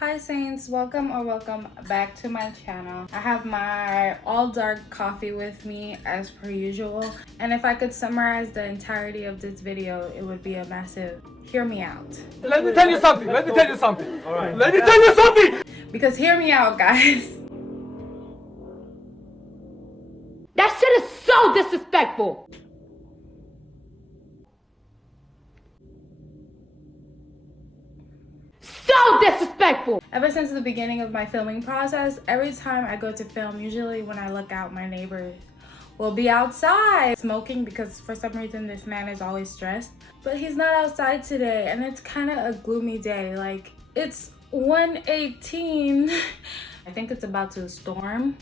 Hi Saints, welcome back to my channel. I have my all dark coffee with me as per usual, and if I could summarize the entirety of this video, it would be a massive hear me out. Let me tell you something. All right. Let me tell you something. Because hear me out, guys. That shit is so disrespectful. So disrespectful. Ever since the beginning of my filming process, every time I go to film, usually when I look out, my neighbors will be outside smoking because for some reason this man is always stressed. But he's not outside today, and it's kind of a gloomy day. Like, it's 1:18. I think it's about to storm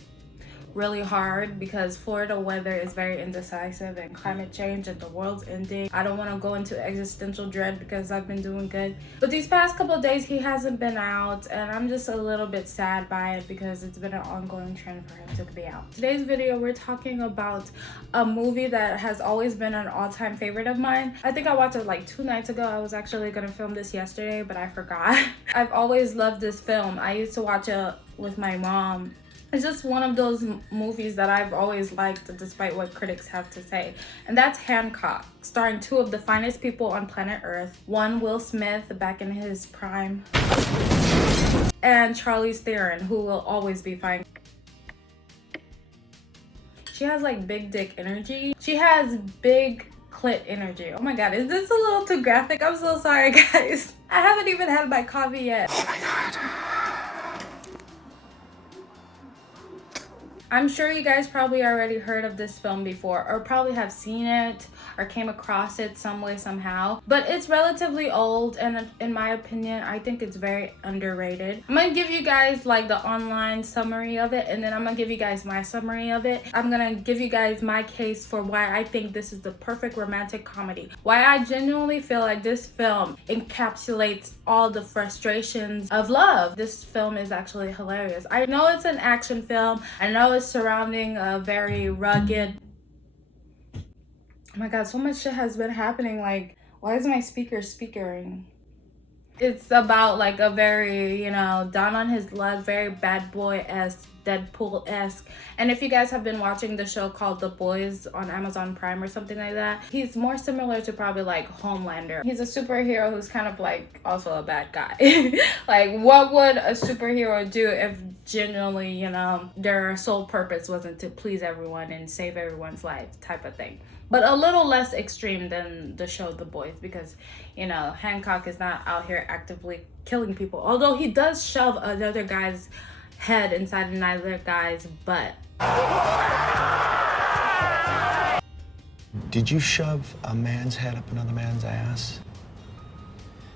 really hard because Florida weather is very indecisive and climate change and the world's ending. I don't want to go into existential dread because I've been doing good, but these past couple of days he hasn't been out, and I'm just a little bit sad by it because it's been an ongoing trend for him to be out. Today's video, we're talking about a movie that has always been an all-time favorite of mine. I think I watched it like 2 nights ago. I was actually gonna film this yesterday, but I forgot. I've always loved this film. I used to watch it with my mom. It's just one of those movies that I've always liked despite what critics have to say. And that's Hancock, starring 2 of the finest people on planet Earth. One, Will Smith, back in his prime, and Charlize Theron, who will always be fine. She has like big dick energy. She has big clit energy. Oh my god, is this a little too graphic? I'm so sorry, guys. I haven't even had my coffee yet. Oh my god. I'm sure you guys probably already heard of this film before, or probably have seen it or came across it some way, somehow. But it's relatively old, and in my opinion, I think it's very underrated. I'm gonna give you guys like the online summary of it, and then I'm gonna give you guys my summary of it. I'm gonna give you guys my case for why I think this is the perfect romantic comedy. Why I genuinely feel like this film encapsulates all the frustrations of love. This film is actually hilarious. I know it's an action film. I know it's surrounding a very rugged, oh my god, so much shit has been happening. Like, why is my speaker speakering? It's about like a very, you know, down on his luck, very bad boy-esque, Deadpool-esque. And if you guys have been watching the show called The Boys on Amazon Prime or something like that, he's more similar to probably like Homelander. He's a superhero who's kind of like also a bad guy. Like, what would a superhero do if genuinely, you know, their sole purpose wasn't to please everyone and save everyone's life type of thing? But a little less extreme than the show The Boys, because, you know, Hancock is not out here actively killing people. Although he does shove another guy's head inside another guy's butt. Did you shove a man's head up another man's ass?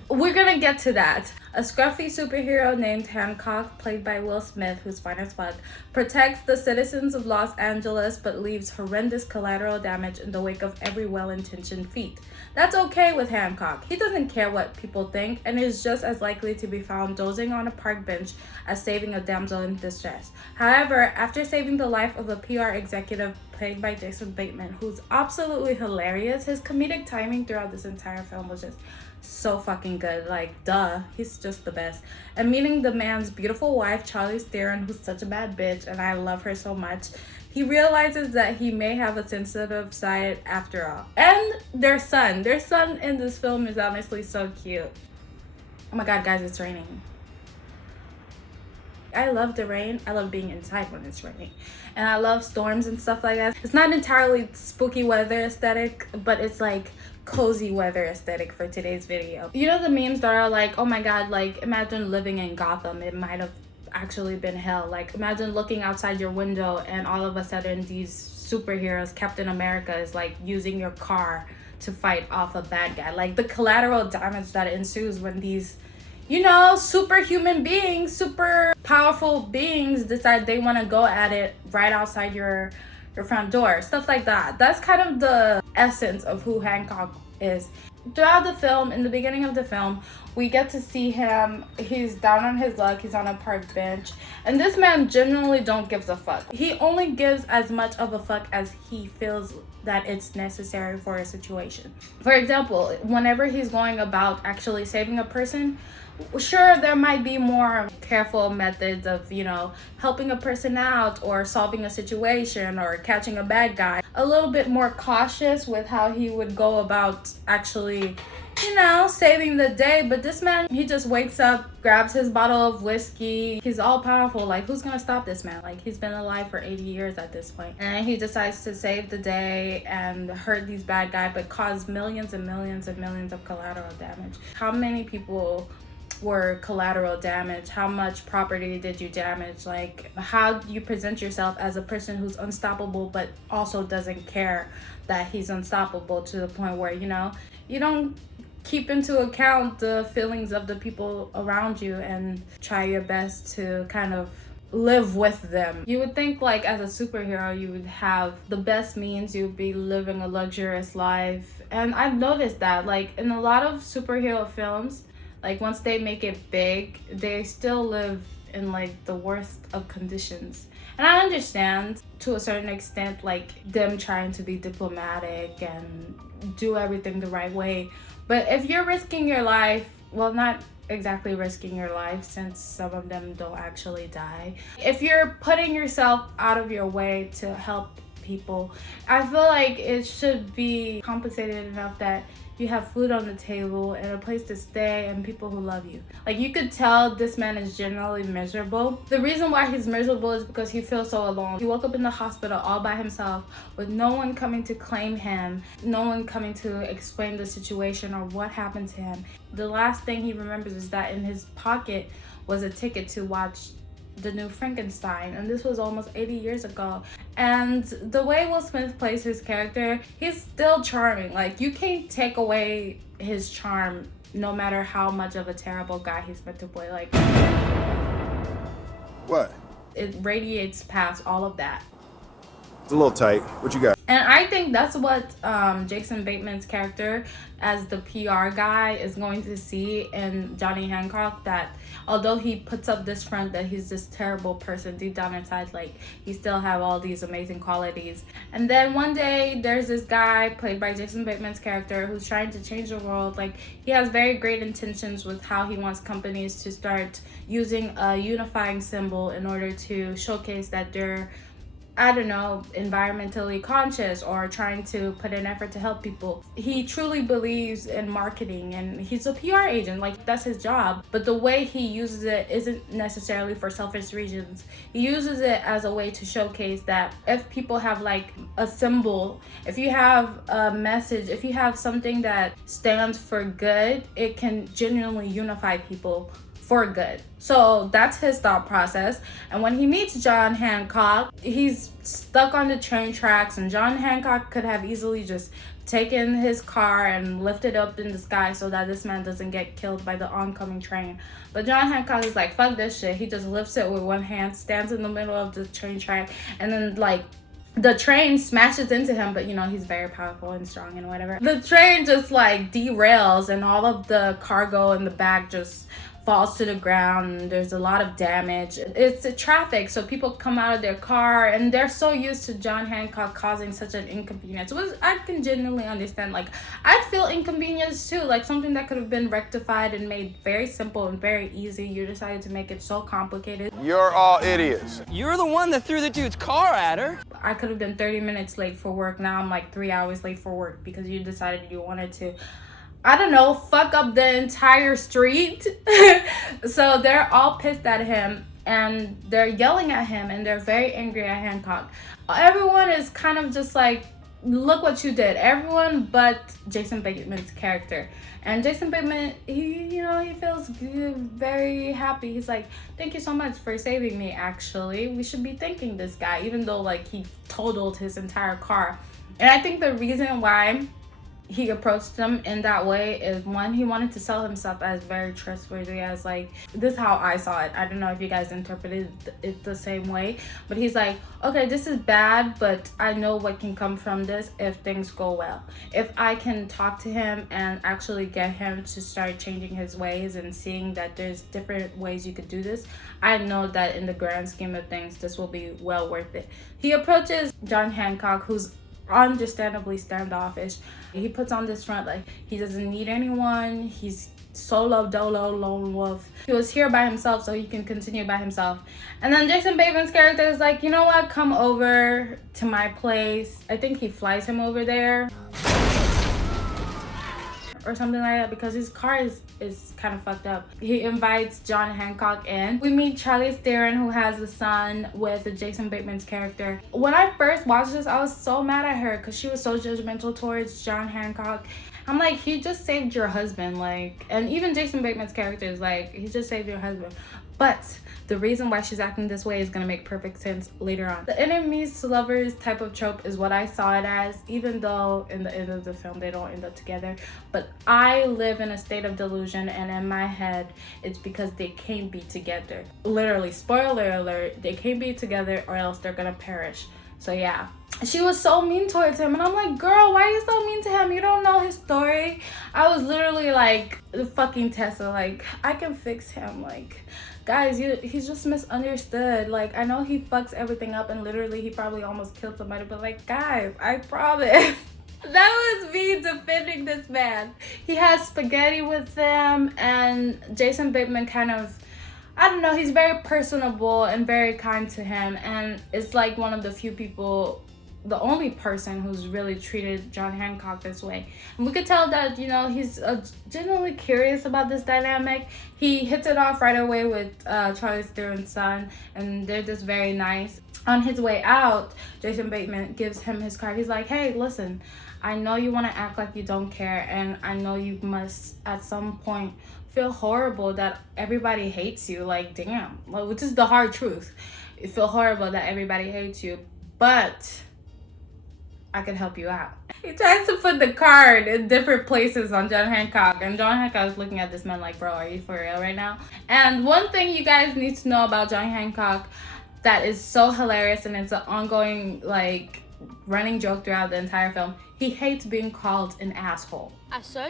We're gonna get to that. A scruffy superhero named Hancock, played by Will Smith, who's fine as fuck, protects the citizens of Los Angeles but leaves horrendous collateral damage in the wake of every well-intentioned feat. That's okay with Hancock. He doesn't care what people think and is just as likely to be found dozing on a park bench as saving a damsel in distress. However, after saving the life of a PR executive played by Jason Bateman, who's absolutely hilarious, his comedic timing throughout this entire film was just so fucking good. Like, duh, he's just the best. And meeting the man's beautiful wife, Charlize Theron, who's such a bad bitch, and I love her so much, he realizes that he may have a sensitive side after all. And their son in this film is honestly so cute. Oh my god, guys, it's raining. I love the rain. I love being inside when it's raining. And I love storms and stuff like that. It's not entirely spooky weather aesthetic, but it's like cozy weather aesthetic for today's video. You know the memes that are like, oh my god, like imagine living in Gotham. It might have actually been hell. Like, imagine looking outside your window and all of a sudden these superheroes, Captain America, is like using your car to fight off a bad guy. Like, the collateral damage that ensues when these, you know, superhuman beings, super powerful beings decide they want to go at it right outside your front door. Stuff like that. That's kind of the essence of who Hancock is. Throughout the film, in the beginning of the film, we get to see him. He's down on his luck. He's on a park bench. And this man genuinely don't give a fuck. He only gives as much of a fuck as he feels that it's necessary for a situation. For example, whenever he's going about actually saving a person, Sure, there might be more careful methods of, helping a person out or solving a situation or catching a bad guy. A little bit more cautious with how he would go about actually, saving the day. But this man, he just wakes up, grabs his bottle of whiskey. He's all powerful. Like, who's gonna stop this man? Like, he's been alive for 80 years at this point. And he decides to save the day and hurt these bad guys, but cause millions and millions and millions of collateral damage. How many people were collateral damage? How much property did you damage? Like, how do you present yourself as a person who's unstoppable but also doesn't care that he's unstoppable, to the point where you don't keep into account the feelings of the people around you and try your best to kind of live with them. You would think, like, as a superhero, you would have the best means, you would be living a luxurious life. And I've noticed that, like, in a lot of superhero films, like, once they make it big, they still live in, like, the worst of conditions. And I understand, to a certain extent, like, them trying to be diplomatic and do everything the right way. But if you're risking your life, well, not exactly risking your life, since some of them don't actually die. If you're putting yourself out of your way to help people, I feel like it should be compensated enough that you have food on the table and a place to stay and people who love you. Like, you could tell this man is generally miserable. The reason why he's miserable is because he feels so alone. He woke up in the hospital all by himself with no one coming to claim him, no one coming to explain the situation or what happened to him. The last thing he remembers is that in his pocket was a ticket to watch the new Frankenstein, and this was almost 80 years ago. And the way Will Smith plays his character, he's still charming. Like, you can't take away his charm no matter how much of a terrible guy he's meant to play. Like, What? it radiates past all of that. It's a little tight. What you got? And I think that's what Jason Bateman's character as the PR guy is going to see in Johnny Hancock, that although he puts up this front that he's this terrible person, deep down inside, like, he still have all these amazing qualities. And then one day there's this guy played by Jason Bateman's character who's trying to change the world. Like, he has very great intentions with how he wants companies to start using a unifying symbol in order to showcase that they're, I don't know, environmentally conscious or trying to put an effort to help people. He truly believes in marketing, and he's a PR agent. Like, that's his job. But the way he uses it isn't necessarily for selfish reasons. He uses it as a way to showcase that if people have, like, a symbol, if you have a message, if you have something that stands for good, it can genuinely unify people for good. So that's his thought process. And when he meets John Hancock, he's stuck on the train tracks, and John Hancock could have easily just taken his car and lifted up in the sky so that this man doesn't get killed by the oncoming train. But John Hancock is like, fuck this shit. He just lifts it with one hand, stands in the middle of the train track, and then, like, the train smashes into him, but he's very powerful and strong and whatever. The train just, like, derails, and all of the cargo in the back just falls to the ground. There's a lot of damage. It's a traffic, so people come out of their car, and they're so used to John Hancock causing such an inconvenience, which I can genuinely understand. Like, I feel inconvenienced too, like something that could have been rectified and made very simple and very easy. You decided to make it so complicated. You're all idiots. You're the one that threw the dude's car at her. I could have been 30 minutes late for work. Now I'm like 3 hours late for work because you decided you wanted to, I don't know, fuck up the entire street. So they're all pissed at him, and they're yelling at him, and they're very angry at Hancock. Everyone is kind of just like, look what you did. Everyone but Jason Bateman's character. And Jason Bateman, he feels very happy. He's like, thank you so much for saving me, actually. We should be thanking this guy, even though, like, he totaled his entire car. And I think the reason why he approached them in that way is, one, he wanted to sell himself as very trustworthy, as, like, this is how I saw it. I don't know if you guys interpreted it the same way, but he's like, okay, this is bad, but I know what can come from this if things go well. If I can talk to him and actually get him to start changing his ways and seeing that there's different ways you could do this, I know that in the grand scheme of things, this will be well worth it. He approaches John Hancock, who's understandably standoffish. He puts on this front like he doesn't need anyone. He's solo dolo lone wolf. He was here by himself so he can continue by himself. And then Jason Bateman's character is like, you know what, come over to my place. I think he flies him over there or something like that because his car is kind of fucked up. He invites John Hancock in. We meet Charlize Theron, who has a son with Jason Bateman's character. When I first watched this, I was so mad at her because she was so judgmental towards John Hancock. I'm like, he just saved your husband, like, and even Jason Bateman's character is like, he just saved your husband. But the reason why she's acting this way is gonna make perfect sense later on. The enemies to lovers type of trope is what I saw it as, even though in the end of the film they don't end up together. But I live in a state of delusion, and in my head it's because they can't be together. Literally, spoiler alert, they can't be together or else they're gonna perish. So yeah, she was so mean towards him, and I'm like, girl, why are you so mean to him? You don't know his story. I was literally like fucking Tessa, like, I can fix him. Like, guys, he's just misunderstood. Like, I know he fucks everything up, and literally he probably almost killed somebody, but like, guys, I promise. That was me defending this man. He has spaghetti with them, and Jason Bateman kind of, I don't know, he's very personable and very kind to him, and it's like one of the few people, the only person who's really treated John Hancock this way. And we could tell that, you know, he's genuinely curious about this dynamic. He hits it off right away with Charlize Theron's son, and they're just very nice. On his way out, Jason Bateman gives him his card. He's like, hey, listen, I know you want to act like you don't care, and I know you must at some point feel horrible that everybody hates you. Like, damn, like, which is the hard truth. You feel horrible that everybody hates you, but I can help you out. He tries to put the card in different places on John Hancock, and John Hancock is looking at this man like, bro, are you for real right now? And one thing you guys need to know about John Hancock that is so hilarious, and it's an ongoing, like, running joke throughout the entire film, he hates being called an asshole. So?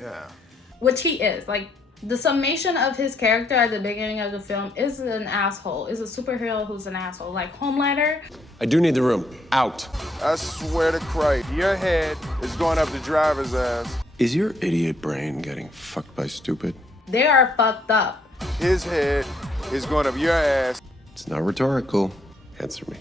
Yeah. Which he is. Like, the summation of his character at the beginning of the film is an asshole. Is a superhero who's an asshole. Like Homelander. I do need the room. Out. I swear to Christ, your head is going up the driver's ass. Is your idiot brain getting fucked by stupid? They are fucked up. His head is going up your ass. It's not rhetorical. Answer me.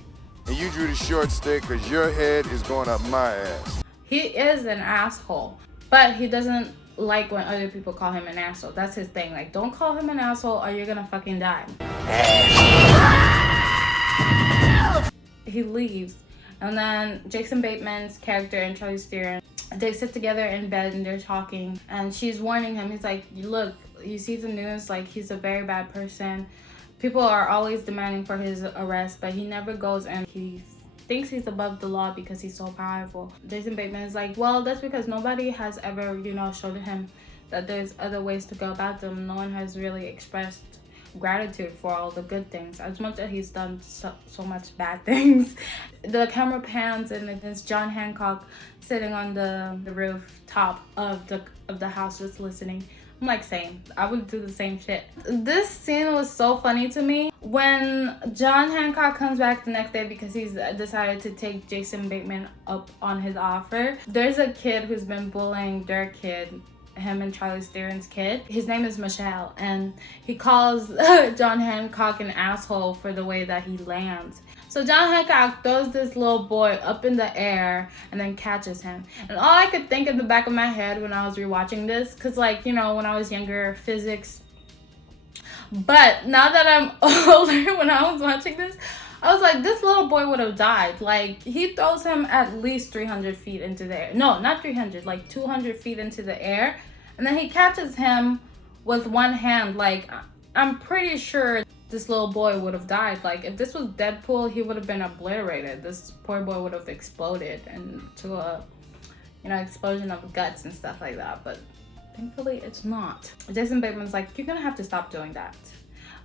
And you drew the short stick because your head is going up my ass. He is an asshole. But he doesn't like when other people call him an asshole. That's his thing. Like, don't call him an asshole or you're gonna fucking die. He leaves. And then Jason Bateman's character and Charlize Theron, they sit together in bed and they're talking. And she's warning him. He's like, look, you see the news? Like, he's a very bad person. People are always demanding for his arrest, but he never goes, and he thinks he's above the law because he's so powerful. Jason Bateman is like, well, that's because nobody has ever, you know, showed him that there's other ways to go about them. No one has really expressed gratitude for all the good things, as much as he's done so much bad things. The camera pans and it's John Hancock sitting on the rooftop of the house just listening. I'm like, same. I would do the same shit. This scene was so funny to me. When John Hancock comes back the next day because he's decided to take Jason Bateman up on his offer, there's a kid who's been bullying their kid, him and Charlize Theron's kid. His name is Michelle, and he calls John Hancock an asshole for the way that he lands. So John Hancock throws this little boy up in the air and then catches him. And all I could think in the back of my head when I was rewatching this, because, like, you know, when I was younger, physics. But now that I'm older, when I was watching this, I was like, this little boy would have died. Like, he throws him at least 300 feet into the air. No, not 300, like 200 feet into the air. And then he catches him with one hand. Like, I'm pretty sure this little boy would have died. Like, if this was Deadpool, he would have been obliterated. This poor boy would have exploded into a, you know, explosion of guts and stuff like that. But thankfully, it's not. Jason Bateman's like, you're gonna have to stop doing that.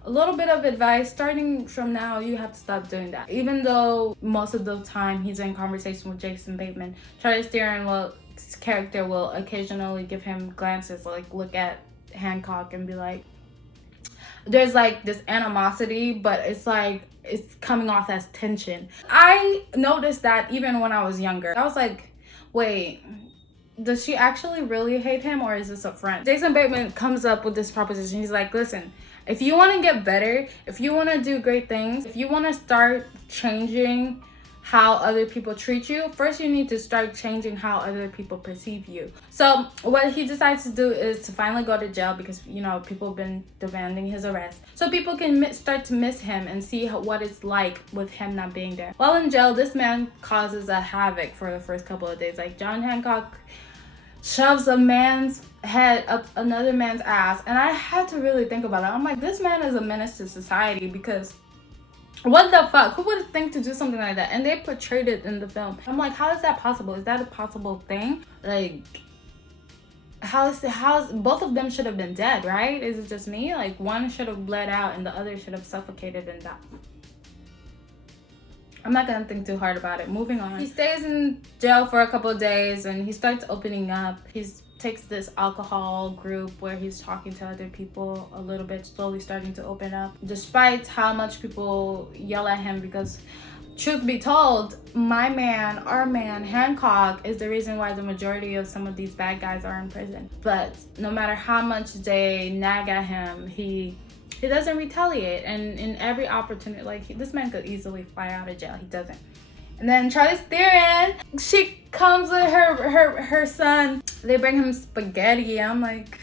A little bit of advice, starting from now, you have to stop doing that. Even though most of the time he's in conversation with Jason Bateman, Charlize Theron's character will occasionally give him glances, like look at Hancock and be like, there's like this animosity, but it's like, it's coming off as tension. I noticed that even when I was younger. I was like, wait, does she actually really hate him, or is this a friend? Jason Bateman comes up with this proposition. He's like, listen, if you want to get better, if you want to do great things, if you want to start changing how other people treat you, first you need to start changing how other people perceive you. So what he decides to do is to finally go to jail because, you know, people have been demanding his arrest. So people can start to miss him and see what it's like with him not being there. While in jail, this man causes a havoc for the first couple of days. Like, John Hancock shoves a man's head up another man's ass. And I had to really think about it. I'm like, this man is a menace to society, because what the fuck? Who would think to do something like that? And they portrayed it in the film. I'm like, how is that possible? Is that a possible thing? Like, how's both of them should have been dead, right? Is it just me? Like, one should have bled out and the other should have suffocated and died. I'm not gonna think too hard about it. Moving on. He stays in jail for a couple of days and he starts opening up. He takes this alcohol group where he's talking to other people a little bit, slowly starting to open up. Despite how much people yell at him, because truth be told, our man, Hancock, is the reason why the majority of some of these bad guys are in prison. But no matter how much they nag at him, he doesn't retaliate. And in every opportunity, like, this man could easily fly out of jail. He doesn't. And then Charlize Theron, she comes with her son. They bring him spaghetti. I'm like,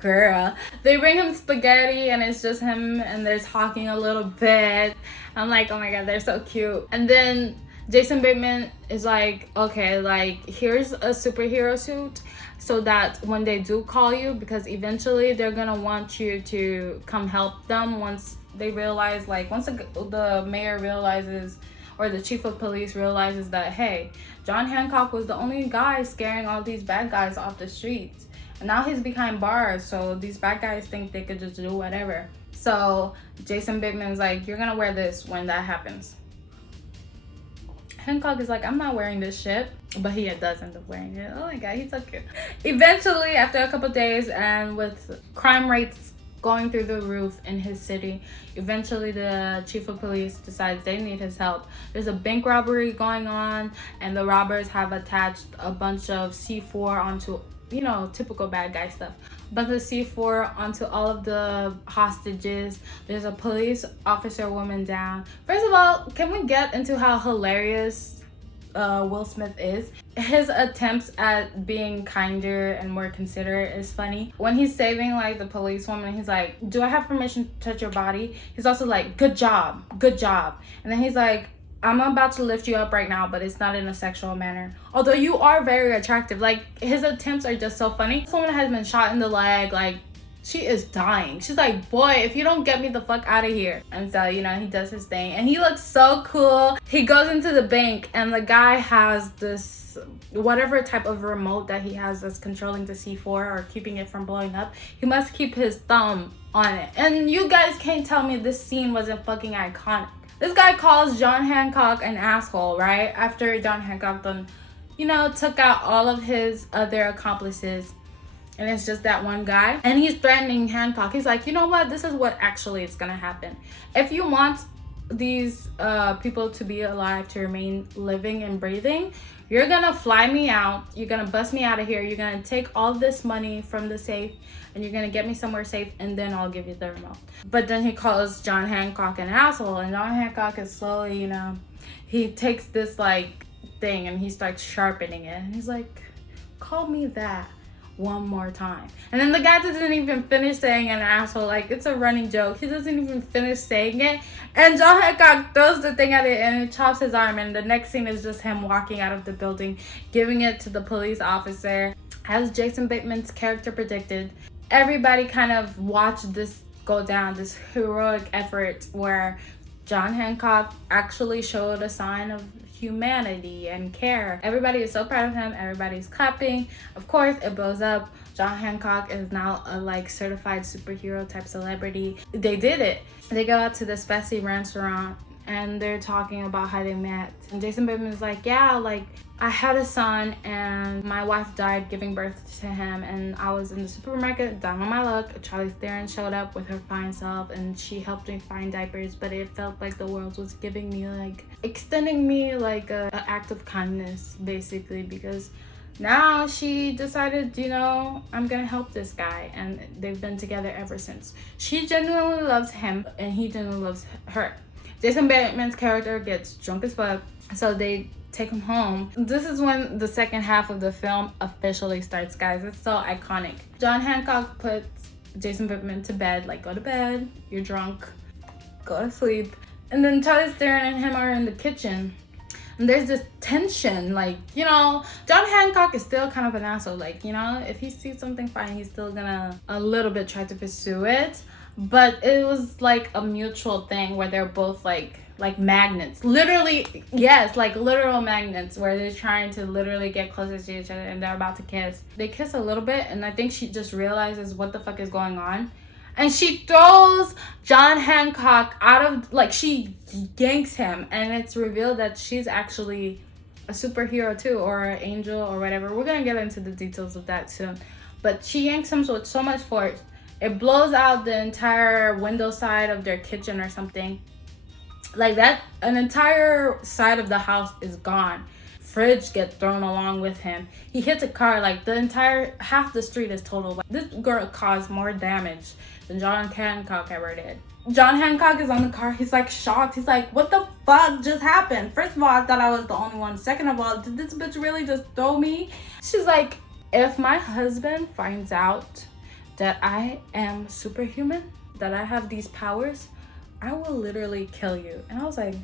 girl. They bring him spaghetti and it's just him and they're talking a little bit. I'm like, oh my god, they're so cute. And then Jason Bateman is like, okay, like, here's a superhero suit so that when they do call you, because eventually they're gonna want you to come help them once they realize, like, once the mayor realizes, or the chief of police realizes that, hey, John Hancock was the only guy scaring all these bad guys off the streets. And now he's behind bars, so these bad guys think they could just do whatever. So Jason Bateman's like, you're gonna wear this when that happens. Hancock is like, I'm not wearing this shit. But he does end up wearing it. Oh my god, he's so cute. Eventually, after a couple days, and with crime rates going through the roof in his city, eventually the chief of police decides they need his help. There's a bank robbery going on, and the robbers have attached a bunch of C4 onto, you know, typical bad guy stuff, but the C4 onto all of the hostages. There's a police officer woman down. First of all, can we get into how hilarious Will Smith is? His attempts at being kinder and more considerate is funny. When he's saving, like, the police woman, he's like, do I have permission to touch your body? He's also like, good job. And then he's like, I'm about to lift you up right now, but it's not in a sexual manner. Although you are very attractive. Like, his attempts are just so funny. This woman has been shot in the leg. Like, she is dying. She's like, boy, if you don't get me the fuck out of here. And so, you know, he does his thing. And he looks so cool. He goes into the bank and the guy has this, whatever type of remote that he has that's controlling the C4 or keeping it from blowing up. He must keep his thumb on it. And you guys can't tell me this scene wasn't fucking iconic. This guy calls John Hancock an asshole, right? After John Hancock done, you know, took out all of his other accomplices. And it's just that one guy. And he's threatening Hancock. He's like, you know what? This is what actually is gonna happen. If you want these people to be alive, to remain living and breathing, you're gonna fly me out. You're gonna bust me out of here. You're gonna take all this money from the safe and you're gonna get me somewhere safe, and then I'll give you the remote. But then he calls John Hancock an asshole, and John Hancock is slowly, you know, he takes this, like, thing and he starts sharpening it. And he's like, call me that one more time. And then the guy doesn't even finish saying an asshole. Like, it's a running joke. He doesn't even finish saying it. And John Hancock throws the thing at it and it chops his arm. And the next scene is just him walking out of the building, giving it to the police officer. As Jason Bateman's character predicted, everybody kind of watched this go down, this heroic effort where John Hancock actually showed a sign of humanity and care. Everybody is so proud of him. Everybody's clapping. Of course, it blows up. John Hancock is now a, like, certified superhero type celebrity. They did it. They go out to this fancy restaurant and they're talking about how they met. And Jason Bateman is like, yeah, like, I had a son and my wife died giving birth to him, and I was in the supermarket down on my luck. Charlize Theron showed up with her fine self and she helped me find diapers, but it felt like the world was giving me, like, extending me, like, a act of kindness, basically, because Now she decided, you know, I'm gonna help this guy, and they've been together ever since. She genuinely loves him and he genuinely loves her. Jason Bateman's character gets drunk as fuck, so they take him home. This is when the second half of the film officially starts, guys. It's so iconic. John Hancock puts Jason Bateman to bed, like, go to bed, you're drunk, go to sleep. And then Charlize Theron and him are in the kitchen. And there's this tension, like, you know, John Hancock is still kind of an asshole. Like, you know, if he sees something fine, he's still gonna a little bit try to pursue it. But it was like a mutual thing where they're both like magnets. Literally, yes, like literal magnets, where they're trying to literally get closer to each other and they're about to kiss. They kiss a little bit, and I think she just realizes what the fuck is going on. And she throws John Hancock out of, like, she yanks him, and it's revealed that she's actually a superhero too, or an angel or whatever. We're gonna get into the details of that soon. But she yanks him with so much force, it blows out the entire window side of their kitchen or something. Like that, an entire side of the house is gone. Fridge gets thrown along with him. He hits a car, like the entire half the street is totaled. Like, this girl caused more damage than John Hancock ever did. John Hancock is on the car. He's like shocked. He's like, what the fuck just happened? First of all, I thought I was the only one. Second of all, did this bitch really just throw me? She's like, if my husband finds out that I am superhuman, that I have these powers, I will literally kill you. And I was like,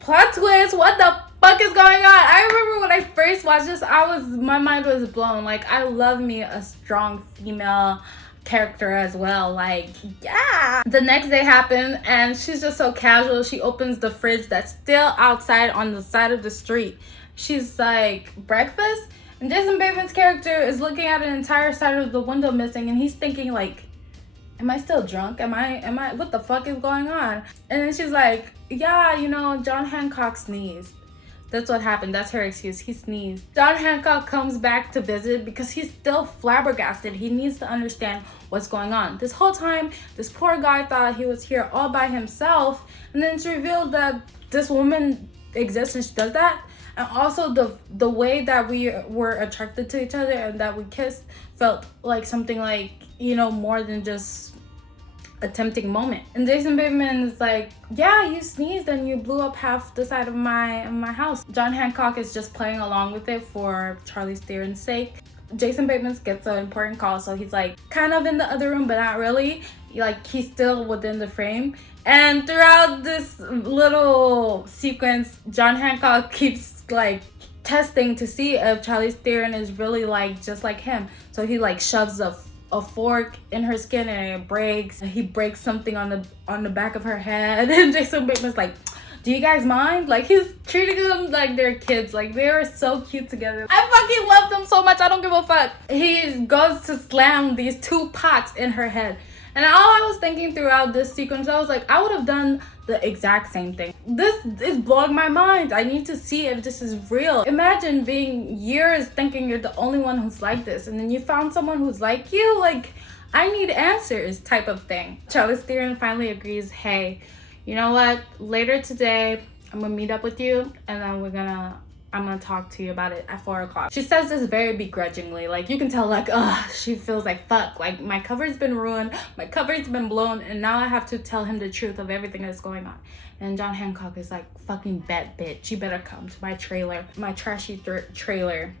plot twist, what the fuck is going on? I remember when I first watched this, my mind was blown. Like, I love me a strong female character as well. Like, yeah. The next day happened, and she's just so casual. She opens the fridge that's still outside on the side of the street. She's like, breakfast? And Jason Bateman's character is looking at an entire side of the window missing, and he's thinking like, am I still drunk? Am I, what the fuck is going on? And then she's like, yeah, you know, John Hancock sneezed. That's what happened. That's her excuse. He sneezed. John Hancock comes back to visit because he's still flabbergasted. He needs to understand what's going on. This whole time, this poor guy thought he was here all by himself. And then it's revealed that this woman exists and she does that. And also the way that we were attracted to each other and that we kissed felt like something like, you know, more than just a tempting moment. And Jason Bateman is like, yeah, you sneezed and you blew up half the side of my house. John Hancock is just playing along with it for Charlize Theron's sake. Jason Bateman gets an important call, so he's like kind of in the other room, but not really. Like, he's still within the frame. And throughout this little sequence, John Hancock keeps like testing to see if Charlize Theron is really like just like him. So he like shoves a fork in her skin and it breaks. He breaks something on the back of her head, and Jason Bateman's like, do you guys mind? Like, he's treating them like they're kids. Like, they are so cute together. I fucking love them so much. I don't give a fuck. He goes to slam these two pots in her head. And all I was thinking throughout this sequence, I was like, I would have done the exact same thing. This is blowing my mind. I need to see if this is real. Imagine being years thinking you're the only one who's like this, and then you found someone who's like you. Like, I need answers type of thing. Charlize Theron finally agrees, hey, you know what? Later today, I'm gonna meet up with you, and then I'm gonna talk to you about it at 4 o'clock. She says this very begrudgingly. Like, you can tell, like, she feels like, fuck, like, my cover's been ruined, my cover's been blown, and now I have to tell him the truth of everything that's going on. And John Hancock is like, fucking bet, bitch, you better come to my trailer, my trashy trailer,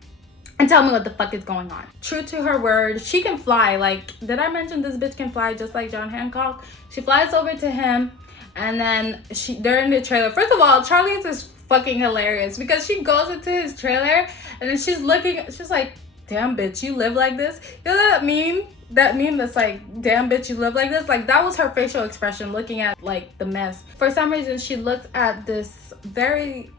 and tell me what the fuck is going on. True to her word, she can fly. Like, did I mention this bitch can fly just like John Hancock? She flies over to him, and then they're in the trailer. First of all, Charlize is fucking hilarious because she goes into his trailer and then she's like, damn bitch, you live like this? You know that meme? That meme that's like, damn bitch, you live like this? Like, that was her facial expression looking at like the mess. For some reason, she looked at this very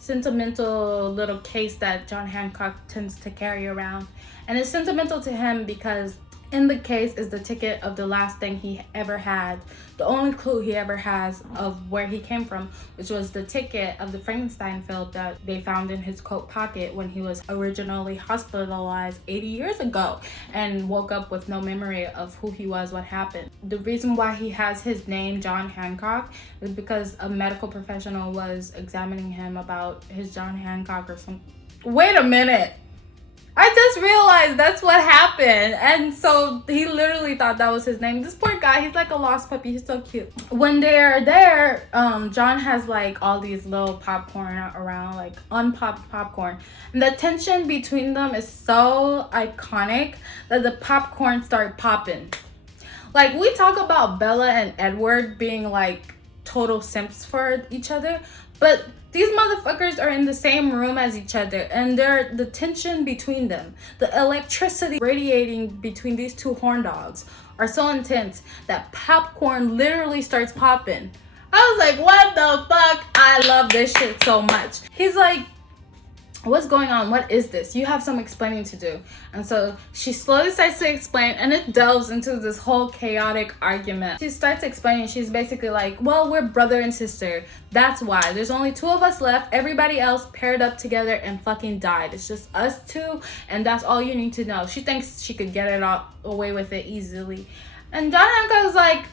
sentimental little case that John Hancock tends to carry around. And it's sentimental to him because in the case is the ticket of the last thing he ever had, the only clue he ever has of where he came from, which was the ticket of the Frankenstein film that they found in his coat pocket when he was originally hospitalized 80 years ago and woke up with no memory of who he was, what happened. The reason why he has his name, John Hancock, is because a medical professional was examining him about his John Hancock or wait a minute. I just realized that's what happened. And so he literally thought that was his name. This poor guy, he's like a lost puppy. He's so cute. When they're there, John has like all these little popcorn around, like unpopped popcorn. And the tension between them is so iconic that the popcorn start popping. Like, we talk about Bella and Edward being like total simps for each other, but these motherfuckers are in the same room as each other, and the tension between them, the electricity radiating between these two horn dogs are so intense that popcorn literally starts popping. I was like, what the fuck? I love this shit so much. He's like, what's going on? What is this? You have some explaining to do. And so she slowly starts to explain, and it delves into this whole chaotic argument. She starts explaining. She's basically like, well, we're brother and sister. That's why. There's only 2 of us left. Everybody else paired up together and fucking died. It's just us 2, and that's all you need to know. She thinks she could get it all away with it easily. And John Hancock is like,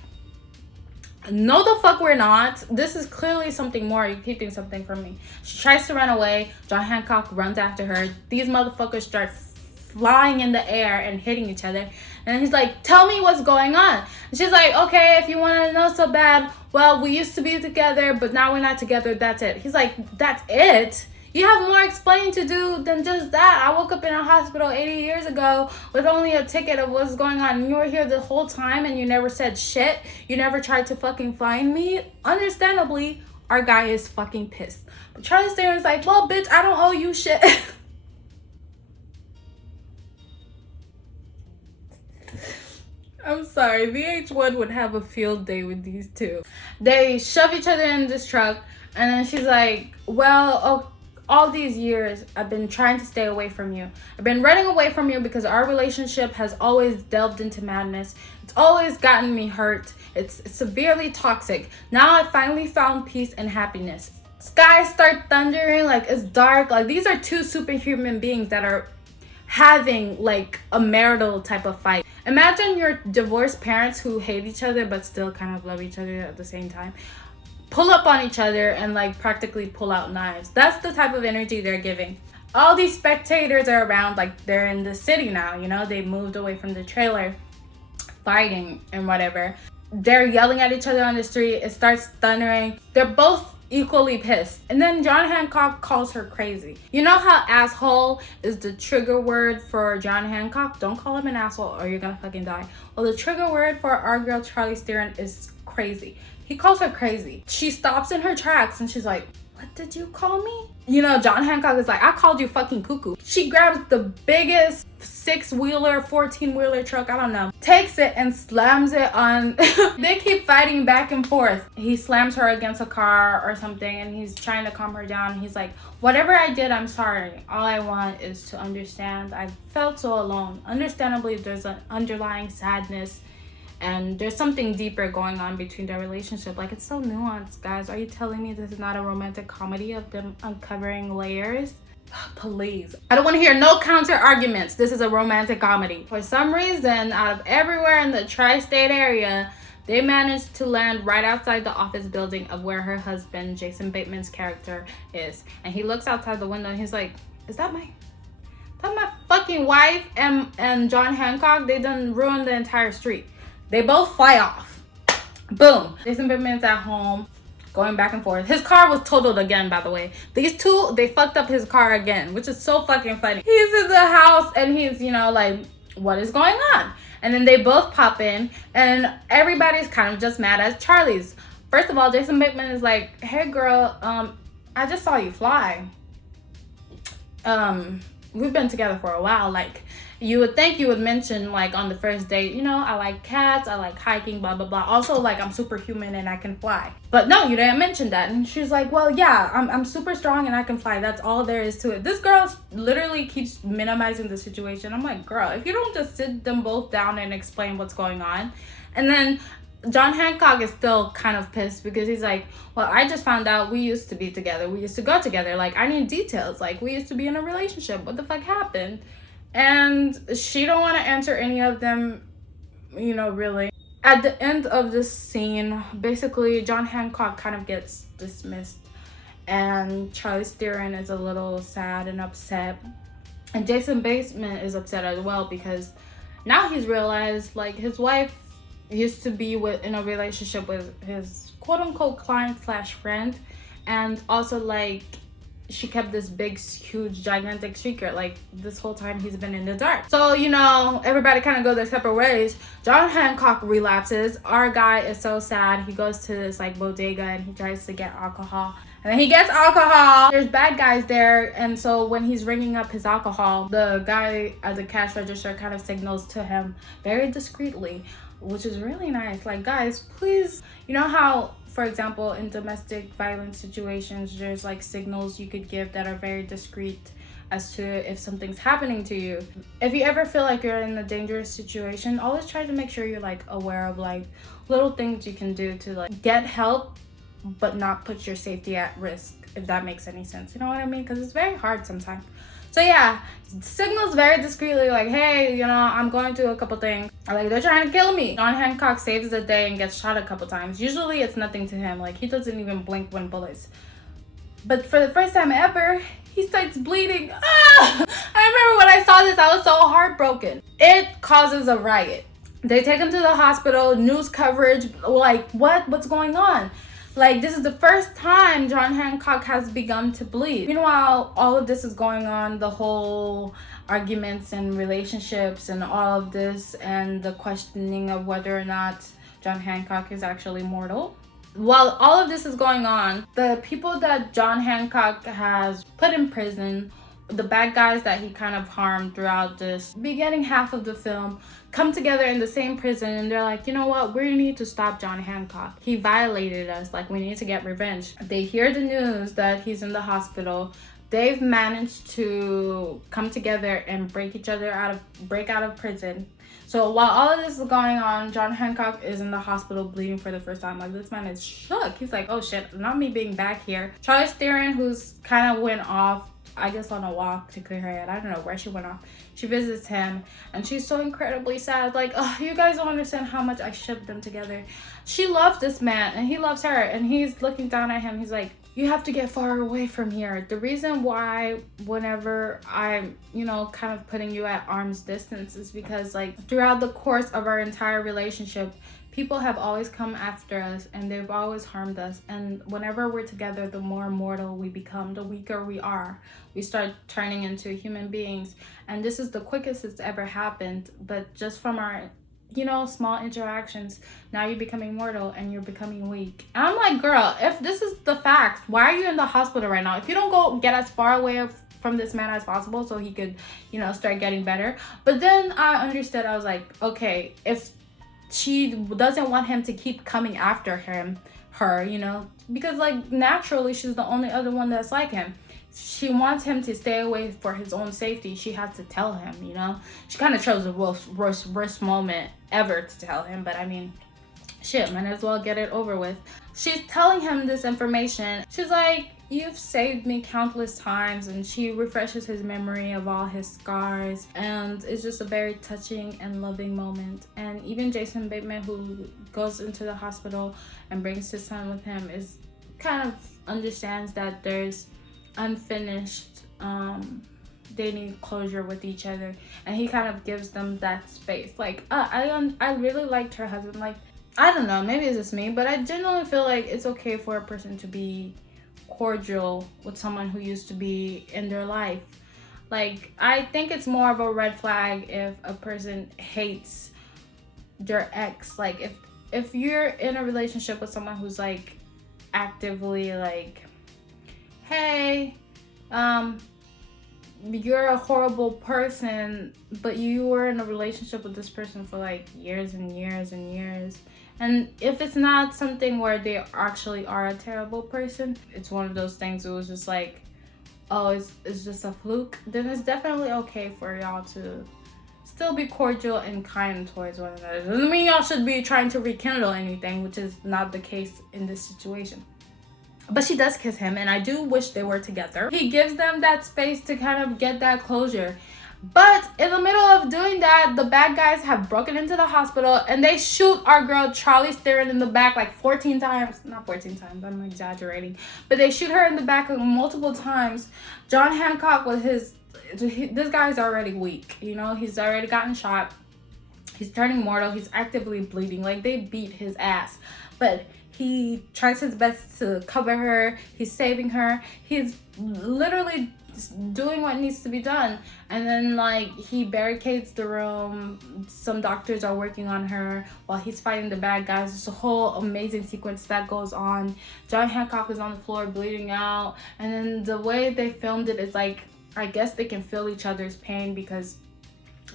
no the fuck we're not. This is clearly something more. You're keeping something from me. She tries to run away. John Hancock runs after her. These motherfuckers start flying in the air and hitting each other. And he's like, tell me what's going on. And she's like, okay, if you want to know so bad, well, we used to be together, but now we're not together. That's it. He's like, that's it? You have more explaining to do than just that. I woke up in a hospital 80 years ago with only a ticket of what's going on. And you were here the whole time and you never said shit. You never tried to fucking find me. Understandably, our guy is fucking pissed. But Charlie Theron's like, well, bitch, I don't owe you shit. I'm sorry. VH1 would have a field day with these two. They shove each other in this truck. And then she's like, well, all these years, I've been trying to stay away from you. I've been running away from you because our relationship has always delved into madness. It's always gotten me hurt. It's severely toxic. Now I finally found peace and happiness. Skies start thundering, like it's dark. Like these are 2 superhuman beings that are having like a marital type of fight. Imagine your divorced parents who hate each other but still kind of love each other at the same time. Pull up on each other and like practically pull out knives. That's the type of energy they're giving. All these spectators are around, like they're in the city now, you know, they moved away from the trailer, fighting and whatever. They're yelling at each other on the street. It starts thundering. They're both equally pissed. And then John Hancock calls her crazy. You know how asshole is the trigger word for John Hancock? Don't call him an asshole or you're gonna fucking die. Well, the trigger word for our girl Charlie Theron is crazy. He calls her crazy. She stops in her tracks and she's like, what did you call me? You know, John Hancock is like, I called you fucking cuckoo. She grabs the biggest 6-wheeler, 14-wheeler truck, I don't know, takes it and slams it on. They keep fighting back and forth. He slams her against a car or something and he's trying to calm her down. He's like, whatever I did, I'm sorry. All I want is to understand. I felt so alone. Understandably, there's an underlying sadness and there's something deeper going on between their relationship. Like, it's so nuanced, guys. Are you telling me this is not a romantic comedy of them uncovering layers? Please. I don't want to hear no counter arguments. This is a romantic comedy. For some reason, out of everywhere in the tri-state area, they managed to land right outside the office building of where her husband, Jason Bateman's character, is. And he looks outside the window and he's like, is that my fucking wife and John Hancock? They done ruined the entire street. They both fly off. Boom. Jason Bateman's at home, going back and forth. His car was totaled again, by the way. These 2, they fucked up his car again, which is so fucking funny. He's in the house and he's, you know, like, what is going on? And then they both pop in and everybody's kind of just mad at Charlie's. First of all, Jason Bateman is like, hey girl, I just saw you fly. We've been together for a while. Like, you would think you would mention, like, on the first date, you know, I like cats, I like hiking, blah, blah, blah. Also, like, I'm superhuman and I can fly. But no, you didn't mention that. And she's like, well, yeah, I'm super strong and I can fly. That's all there is to it. This girl literally keeps minimizing the situation. I'm like, girl, if you don't just sit them both down and explain what's going on. And then John Hancock is still kind of pissed because he's like, well, I just found out we used to be together. We used to go together. Like, I need details. Like, we used to be in a relationship. What the fuck happened? And she don't want to answer any of them, you know, really. At the end of this scene, basically, John Hancock kind of gets dismissed. and Charlie Theron is a little sad and upset, and Jason Bateman is upset as well because now he's realized like his wife used to be in a relationship with his quote-unquote client slash friend, and also like she kept this big huge gigantic secret like this whole time he's been in the dark. So you know, everybody kind of go their separate ways. John Hancock relapses. Our guy is so sad. He goes to this like bodega and he tries to get alcohol, and then he gets alcohol. There's bad guys there, and so when he's ringing up his alcohol, the guy at the cash register kind of signals to him very discreetly, which is really nice. Like, guys, please, you know how, for example, in domestic violence situations, there's like signals you could give that are very discreet as to if something's happening to you. If you ever feel like you're in a dangerous situation, always try to make sure you're like aware of like little things you can do to like get help but not put your safety at risk, if that makes any sense. You know what I mean? Because it's very hard sometimes. So yeah, signals very discreetly like, hey, you know, I'm going through a couple things. Like, they're trying to kill me. John Hancock saves the day and gets shot a couple times. Usually it's nothing to him. Like, he doesn't even blink when bullets. But for the first time ever, he starts bleeding. Ah! I remember when I saw this, I was so heartbroken. It causes a riot. They take him to the hospital, news coverage, like, what's going on? Like, this is the first time John Hancock has begun to bleed. Meanwhile, all of this is going on, the whole arguments and relationships and all of this, and the questioning of whether or not John Hancock is actually mortal. While all of this is going on, the people that John Hancock has put in prison, the bad guys that he kind of harmed throughout this beginning half of the film, come together in the same prison, and they're like, you know what, we need to stop John Hancock. He violated us, like, we need to get revenge. They hear the news that he's in the hospital. They've managed to come together and break out of prison. So while all of this is going on, John Hancock is in the hospital bleeding for the first time. Like, this man is shook. He's like, oh shit, not me being back here. Charlie Theron, who's kind of went off, I guess on a walk to clear her head. I don't know where she went off. She visits him and she's so incredibly sad. Like, oh, you guys don't understand how much I shipped them together. She loves this man and he loves her, and he's looking down at him. He's like, you have to get far away from here. The reason why whenever I'm, you know, kind of putting you at arm's distance is because like throughout the course of our entire relationship, people have always come after us and they've always harmed us. And whenever we're together, the more mortal we become, the weaker we are. We start turning into human beings. And this is the quickest it's ever happened. But just from our, you know, small interactions, now you're becoming mortal and you're becoming weak. And I'm like, girl, if this is the facts, why are you in the hospital right now? If you don't go get as far away from this man as possible so he could, you know, start getting better. But then I understood. I was like, okay, if she doesn't want him to keep coming after her, you know, because like naturally she's the only other one that's like him. She wants him to stay away for his own safety. She has to tell him, you know. She kind of chose the worst moment ever to tell him, but I mean, shit, might as well get it over with. She's telling him this information. She's like, you've saved me countless times, and she refreshes his memory of all his scars, and it's just a very touching and loving moment. And even Jason Bateman, who goes into the hospital and brings his son with him, is kind of understands that there's unfinished they need closure with each other, and he kind of gives them that space. Like I really liked her husband. Like, I don't know, maybe it's just me, but I genuinely feel like it's okay for a person to be cordial with someone who used to be in their life. Like, I think it's more of a red flag if a person hates their ex. Like, if you're in a relationship with someone who's like actively like, hey, you're a horrible person, but you were in a relationship with this person for like years and years and years. And if it's not something where they actually are a terrible person, it's one of those things. It was just like, oh, it's just a fluke. Then it's definitely okay for y'all to still be cordial and kind towards one another. Doesn't mean y'all should be trying to rekindle anything, which is not the case in this situation. But she does kiss him, and I do wish they were together. He gives them that space to kind of get that closure. But in the middle of doing that, the bad guys have broken into the hospital and they shoot our girl Charlize Theron in the back like 14 times. Not 14 times, I'm exaggerating. But they shoot her in the back multiple times. John Hancock with this guy's already weak, you know, he's already gotten shot. He's turning mortal. He's actively bleeding. Like, they beat his ass. But he tries his best to cover her. He's saving her. He's literally doing what needs to be done. And then, like, he barricades the room. Some doctors are working on her while he's fighting the bad guys. There's a whole amazing sequence that goes on. John Hancock is on the floor bleeding out. And then the way they filmed it is like, I guess they can feel each other's pain because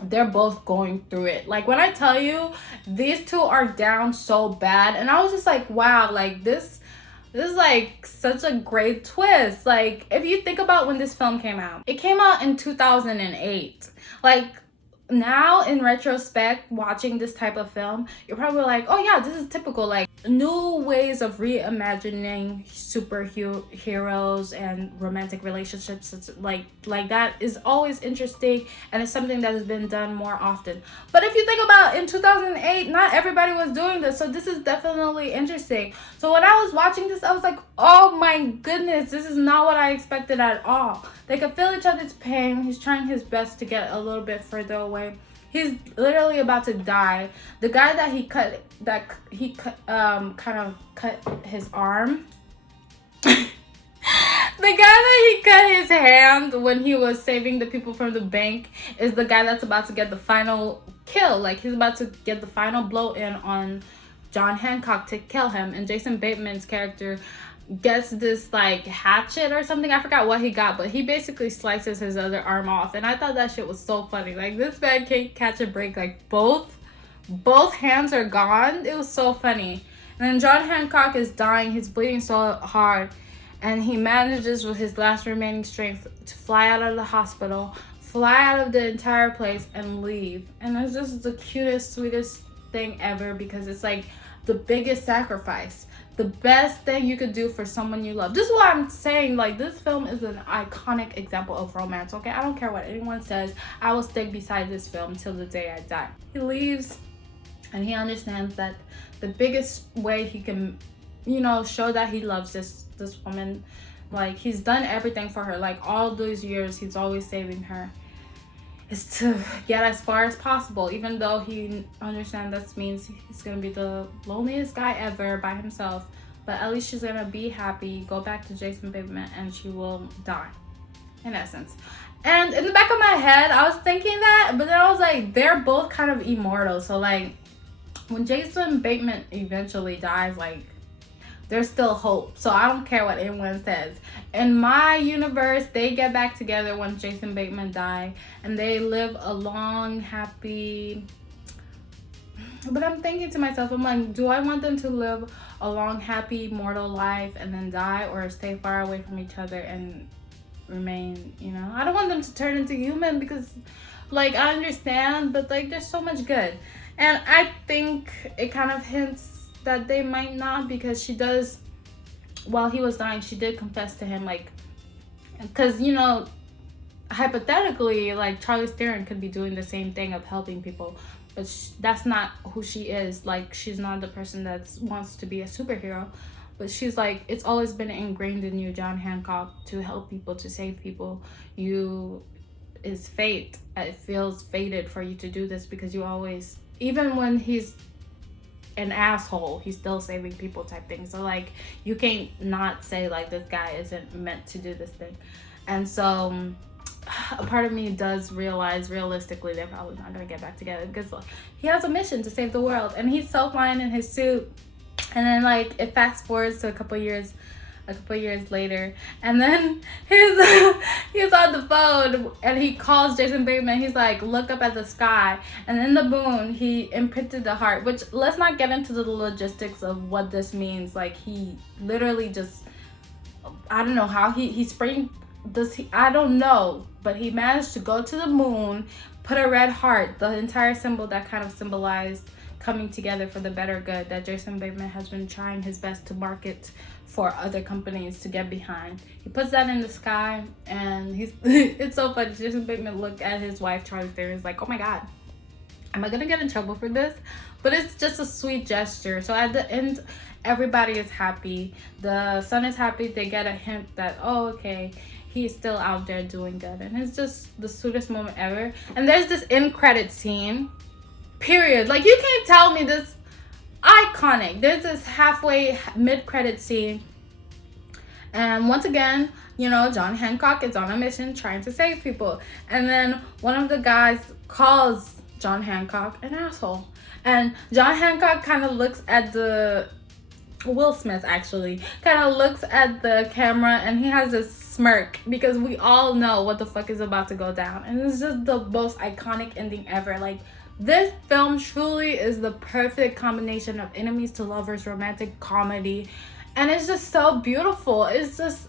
they're both going through it. Like, when I tell you, these two are down so bad, and I was just like, wow, like, this is like such a great twist. Like, if you think about when this film came out, it came out in 2008. Like, now in retrospect, watching this type of film, you're probably like, oh yeah, this is typical. Like, new ways of reimagining superheroes and romantic relationships, like that is always interesting, and it's something that has been done more often. But if you think about in 2008, not everybody was doing this, so this is definitely interesting. So when I was watching this, I was like, oh my goodness, this is not what I expected at all. They could feel each other's pain. He's trying his best to get a little bit further away. He's literally about to die. The guy that kind of cut his arm. The guy that he cut his hand when he was saving the people from the bank is the guy that's about to get the final kill. Like, he's about to get the final blow in on John Hancock to kill him. And Jason Bateman's character gets this like hatchet or something. I forgot what he got, but he basically slices his other arm off. And I thought that shit was so funny. Like, this man can't catch a break. Like, both hands are gone. It was so funny. And then John Hancock is dying. He's bleeding so hard. And he manages with his last remaining strength to fly out of the hospital, fly out of the entire place, and leave. And it's just the cutest, sweetest thing ever, because it's like the biggest sacrifice. The best thing you could do for someone you love. This is what I'm saying. Like, this film is an iconic example of romance, okay? I don't care what anyone says. I will stick beside this film till the day I die. He leaves, and he understands that the biggest way he can, you know, show that he loves this woman, like, he's done everything for her. Like, all those years, he's always saving her, is to get as far as possible, even though he understands that means he's gonna be the loneliest guy ever by himself. But at least she's gonna be happy, go back to Jason Bateman, and she will die, in essence. And in the back of my head, I was thinking that, but then I was like, they're both kind of immortal. So, like, when Jason Bateman eventually dies, like, there's still hope. So I don't care what anyone says. In my universe, they get back together when Jason Bateman died, and they live a long, happy... But I'm thinking to myself, I'm like, do I want them to live a long, happy, mortal life and then die, or stay far away from each other and remain, you know? I don't want them to turn into human, because, like, I understand, but, like, there's so much good. And I think it kind of hints that they might not, because she does, while he was dying, she did confess to him, like, because, you know, hypothetically, like, Charlize Theron could be doing the same thing of helping people, but that's not who she is. Like, she's not the person that wants to be a superhero, but she's like, it's always been ingrained in you, John Hancock, to help people, to save people. Is fate. It feels fated for you to do this, because you always, even when he's an asshole, he's still saving people type thing. So, like, you can't not say, like, this guy isn't meant to do this thing. And so a part of me does realize realistically they're probably not gonna get back together, because, like, he has a mission to save the world, and he's so fine in his suit. And then, like, it fast forwards to a couple years later, and then he's on the phone, and he calls Jason Bateman. He's like, look up at the sky, and in the moon he imprinted the heart. Which, let's not get into the logistics of what this means. Like, he literally just, I don't know how he sprang this, I don't know, but he managed to go to the moon, put a red heart, the entire symbol that kind of symbolized coming together for the better good that Jason Bateman has been trying his best to market for other companies to get behind. He puts that in the sky, and he's it's so funny. Jason Bateman looked at his wife Charlize Theron, is like, oh my god, am I gonna get in trouble for this? But it's just a sweet gesture. So at the end, everybody is happy. The son is happy. They get a hint that, oh, okay, he's still out there doing good. And it's just the sweetest moment ever. And there's this end credit scene, period. Like, you can't tell me this iconic. There's this halfway mid-credit scene. And once again, you know, John Hancock is on a mission trying to save people. And then one of the guys calls John Hancock an asshole. And John Hancock kind of looks at Will Smith actually kind of looks at the camera, and he has this smirk because we all know what the fuck is about to go down. And it's just the most iconic ending ever. Like, this film truly is the perfect combination of enemies to lovers, romantic comedy, and it's just so beautiful. It's just,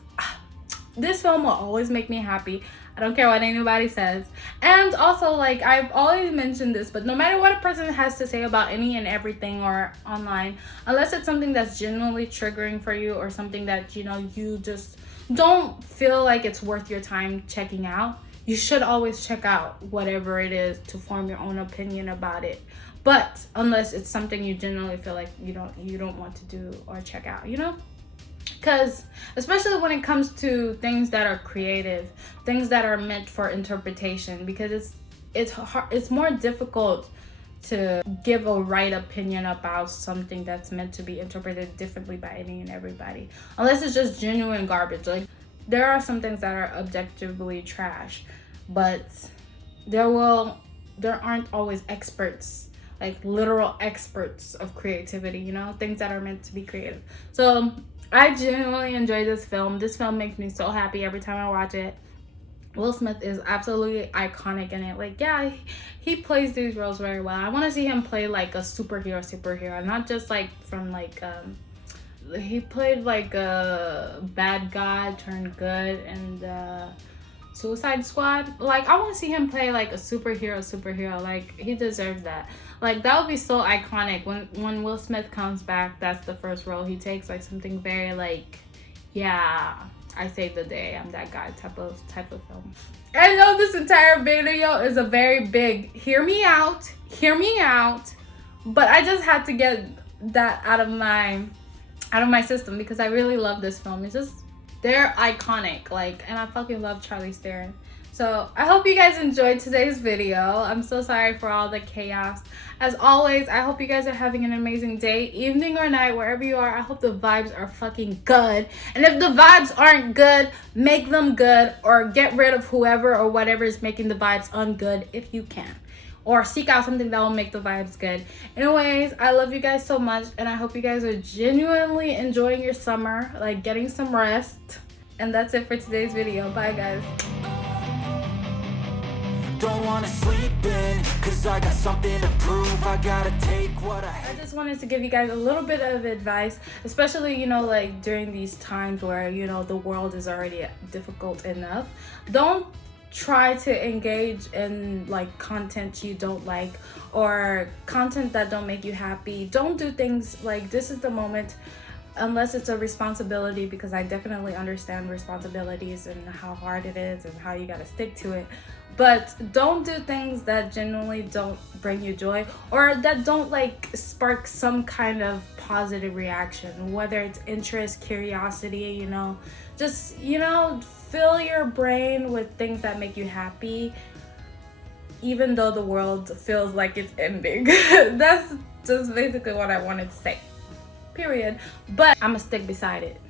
this film will always make me happy. I don't care what anybody says. And also, like, I've always mentioned this, but no matter what a person has to say about any and everything or online, unless it's something that's genuinely triggering for you or something that, you know, you just don't feel like it's worth your time checking out, you should always check out whatever it is to form your own opinion about it. But unless it's something you genuinely feel like you don't want to do or check out, you know? Because especially when it comes to things that are creative, things that are meant for interpretation, because it's more difficult to give a right opinion about something that's meant to be interpreted differently by any and everybody, unless it's just genuine garbage. Like, there are some things that are objectively trash, but there aren't always experts, like literal experts of creativity, you know, things that are meant to be creative. So I genuinely enjoy this film. This film makes me so happy every time I watch it. Will Smith is absolutely iconic in it. Like, yeah, he plays these roles very well. I want to see him play like a superhero, not just like from like he played like a bad guy turned good in the Suicide Squad. Like, I want to see him play like a superhero. Like, he deserves that. Like, that would be so iconic when Will Smith comes back. That's the first role he takes, like something very like, yeah, I saved the day, I'm that guy type of film. I know this entire video is a very big hear me out, but I just had to get that out of my system because I really love this film. It's just, they're iconic, like, and I fucking love Charlize Theron. So I hope you guys enjoyed today's video. I'm so sorry for all the chaos. As always, I hope you guys are having an amazing day, evening or night, wherever you are. I hope the vibes are fucking good. And if the vibes aren't good, make them good, or get rid of whoever or whatever is making the vibes ungood if you can. Or seek out something that will make the vibes good. Anyways, I love you guys so much, and I hope you guys are genuinely enjoying your summer, like getting some rest. And that's it for today's video. Bye, guys. Don't wanna sleep in, cause I got something to prove. I gotta take what I just wanted to give you guys a little bit of advice, especially, you know, like during these times where, you know, the world is already difficult enough. Don't try to engage in like content you don't like or content that don't make you happy. Don't do things like, this is the moment, unless it's a responsibility, because I definitely understand responsibilities and how hard it is and how you got to stick to it. But don't do things that genuinely don't bring you joy or that don't like spark some kind of positive reaction, whether it's interest, curiosity, you know. Just, you know, fill your brain with things that make you happy, even though the world feels like it's ending. That's just basically what I wanted to say. Period. But I'm gonna stick beside it.